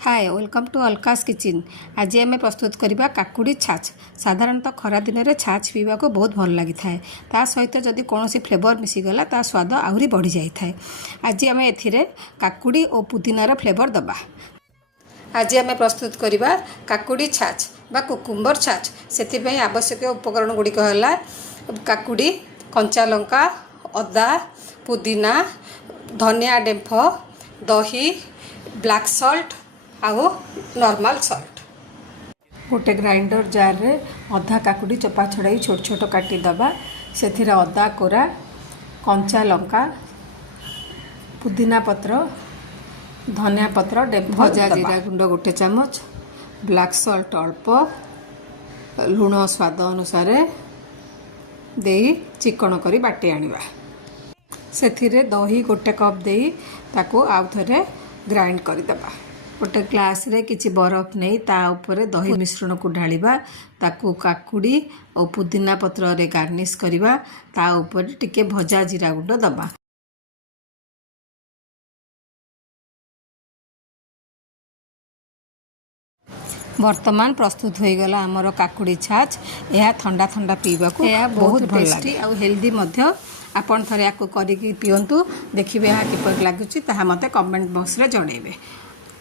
Hi welcome to Alka's kitchen. आज आम प्रस्तुत करवा काकुड़ी छाछ। साधारणतः खरा दिन में छाछ पीवा को बहुत भल लगी थाए। ता सहित जदि कौन फ्लेवर मिसीगला ता स्वाद आहरी बढ़ी जाए। आज आम ए काकुड़ी और पुदीनार फ्लेवर दबा। आज आम प्रस्तुत करवा काकुड़ी छाछ बा कुकुम्बर छाछ। से आवश्यक उपकरण गुड़िक है काकुड़ी, कंचा लंका, अदा, पुदीना, धनिया डेम्फ, दही, ब्लैक सॉल्ट आउ नॉर्मल सॉल्ट। गोटे ग्राइंडर जार रे अधा काकुड़ी चोपा छड़ाई छोट छोट काटी दबा। से अदा कोरा, कंचा लंका, पुदीना पत्र, धनिया पत्र, भजा जीरा गुंड गोटे चामच, ब्लैक सॉल्ट अल्प, लुण स्वाद अनुसार दे चिकन करी बाटी आनिबा। से दही गोटे कप दे ताको आउ थरे ग्राइंड कर दबा। गोटे ग्लास रे किछि बरफ नहीं ता ऊपर दही मिश्रण को ढालिबा। ताको काकुड़ी और पुदीना पत्र रे गार्निश करिबा। ता ऊपर टिके भजा जीरा गुंड दबा। वर्तमान प्रस्तुत हो गला आमर काकुड़ी छाछ। यह ठंडा ठंडा पीवा को बहुत टेस्टी और हेल्दी मध्य। आपण थरे याको करिकी पियंतु, देखिबे यह किपर लागुची ताहा मते कमेंट बॉक्स रे जणेबे।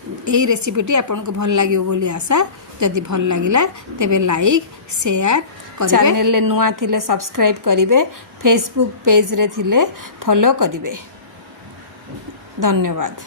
यही रेसिपीटी आपन को भल लगे बोली आशा। जदि भल लगिला तेबे लाइक शेयर करिवे। चैनल ले नुआ थिले सब्सक्राइब करिवे। फेसबुक पेज रे थिले फॉलो करिवे। धन्यवाद।